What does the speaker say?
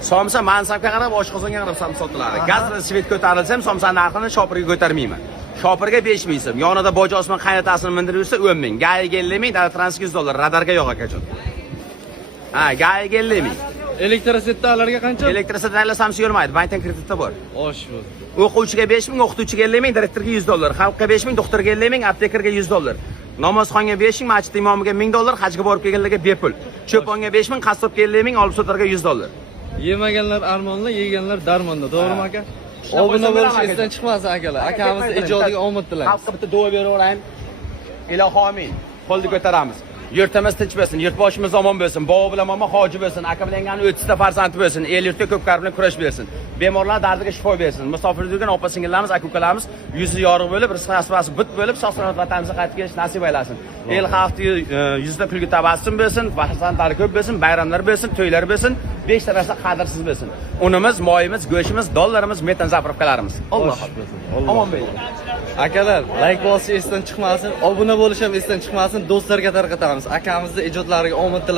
Somsa mansabga qarab, oshqozonga qarab samsa sotiladi. Gaz va svet ko'tarilsa ham somsa narxini shopirga ko'tarmayman. Shopirga 5000 so'm, yonida bojosman qaynatasini mindirib yursa 10000, gayiga 50000, davlat transport $100, radarga yo'q akachon. Ha, gayiga 50000. Elektrosetalarga qancha? Elektrosetalar samsa yurmaydi, bankdan kreditda bor. Osh bu. O'quvchiga 5000, o'qituvchiga 50000, direktorga $100, xalqqa 5000, doktorga 50000, aptekarga $100. Namozxonga 5000, masjid imomiga $1000, hajga borib kelganlarga bepul. Cho'ponga 5000, qassobga 50000, olib sotarga $100. Yemaganlar armonda, yeganlar darmonda, to'g'rimi aka? Obuna bo'lish esdan chiqmasin akalar. Akamiz ijodiga omad tilaymiz. Xalqqa bitta duo beraverayim. Ilohi amin. Qo'lni ko'taramiz. Yurtimiz tinch bo'lsin, yurtboshimiz omon bo'lsin, bobo bilan mama hoji bo'lsin, aka bilan yana 30 ta farzandi bo'lsin, el yurtga ko'p kar bilan kurash bersin. Bemorlar dardiga shifo bersin. Musofirda yurgan opa singillarimiz, aka ukalarimiz yuzi yorug' bo'lib, rizq asbasi bit bo'lib, sog'-salomat vatanimizga qaytib kelish nasib aylasin. El xalqning yuzida kulgi tabassum bo'lsin, farzandlari ko'p bo'lsin, bayramlar bo'lsin, to'ylar bo'lsin, 5 ta narsa qadrsiz bo'lsin. Unimiz, moyimiz, go'shtimiz, dollarimiz, metan zapravkalarimiz. Alloh omon bo'ling. Akalar, like bosish esdan chiqmasin, obuna bo'lish ham esdan chiqmasin, do'stlarga tarqatamiz. Akamizni ijodlariga omad tilaymiz.